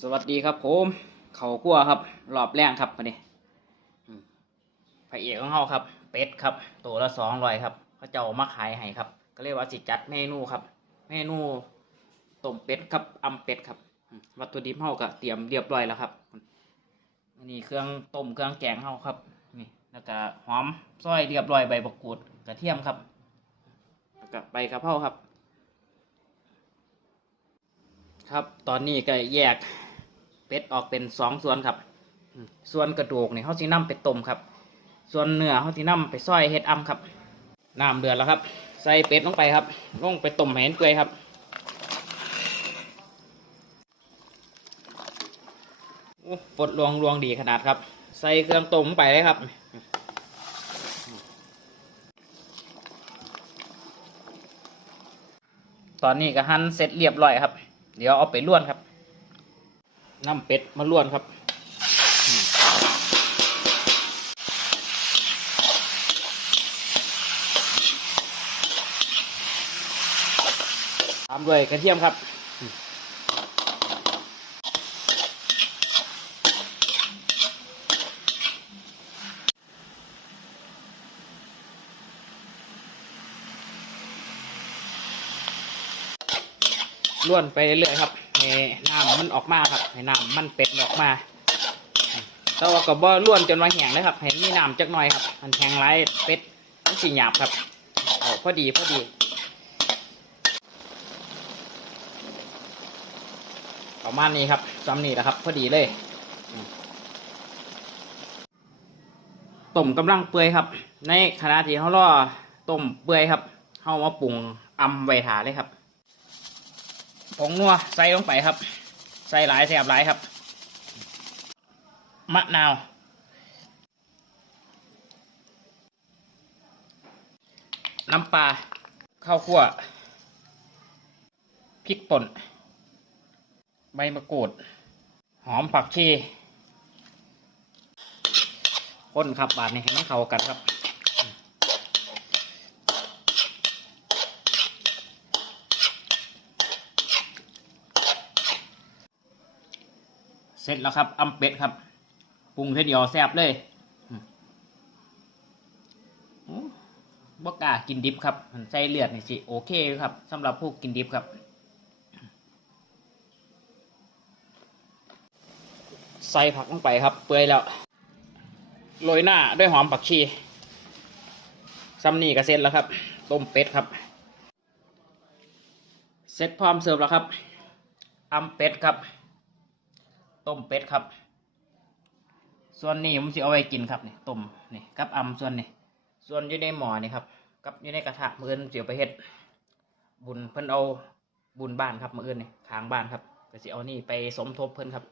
สวัสดีครับผมเขาคั่วครับรอบแรกครับมาเนี่พระเอกของเขาครับ เป็ดครับ ตัวละสองร้อยครับเขาเจ้ามาขายให้ครับ ก็เรียกว่าสิจัดเมนูครับ เมนูต้มเป็ดครับอำเป็ดครับ วัตถุดิบเขาก็เตรียมเรียบร้อยแล้วครับนนี้เครื่องต้มเครื่องแกงเขาครับ นี่แล้วก็หอมซอยเรียบร้อยใบมะกรูดกระเทียมครับแล้วก็ใบกะเพราครับ ครับ ตอนนี้ก็แยก เป็ดออกเป็นสองส่วนครับ ส่วนกระดูกนี่เขาสินำไปต้มครับ ส่วนเนื้อเขาสินำไปซอยเฮ็ดอ่ำครับน้ำเดือดแล้วครับ ใส่เป็ดลงไปครับลงไปต้มให้เปื่อยครับปดลวงลวงดีขนาดครับ ใส่เครื่องต้มลงไปเลยครับตอนนี้ก็หั่นเสร็จเรียบร้อยครับ เดี๋ยวเอาไปล้วนครับ น้ำเป็ดมาล้วนครับตามด้วยกระเทียมครับล้วนไปเรื่อยๆครับ ให้น้ำมันออกมาครับให้น้ำมันเป็ดออกมาแต่ว่าก็บ่ล้วนจนว่าแห้งเลยครับให้มีน้ำจักหน่อยครับมันแห้งไรเป็ดมันสีหยาบครับเอาพอดีพอดีประมาณนี้ครับซ้ำนี่แหละครับ พอดีเลยต้มกำลังเปื่อยครับ ในขณะที่เขารอต้มเปื่อยครับเขามาปรุงอำไว้ถาเลยครับ ผงนัวใส่ลงไปครับ ใส่หลายแสบหลายครับ มะนาว น้ำปลาข้าวคั่วพริกป่น ใบมะกรูด หอมผักชีข้นครับบาดนี้ให้มันเข้ากันครับ เสร็จแล้วครับอำเป็ดครับปรุงเท่าเดียวแซ่บเลยโอ้บ่กล้ากินดิบครับใส่เลือดนี่สิโอเคครับสำหรับผู้กินดิบครับ ใส่ผักลงไปครับ เปื่อยแล้วโรยหน้าด้วยหอมผักชีซัมนี่ก็เสร็จแล้วครับ ต้มเป็ดครับเสร็จพร้อมเสิร์ฟแล้วครับอำเป็ดครับ ต้มเป็ดครับ ส่วนนี้ผมสิเอาไว้กินครับนี่ต้มนี่กับอำส่วนนี่ส่วนอยู่ในหม้อนี่ครับกับอยู่ในกระทะมืออื่นเสียวไปเฮ็ดบุญเพิ่นเอาบุญบ้านครับมืออื่นนี่ทางบ้านครับก็สิเอานี่ไปสมทบเพิ่นครับ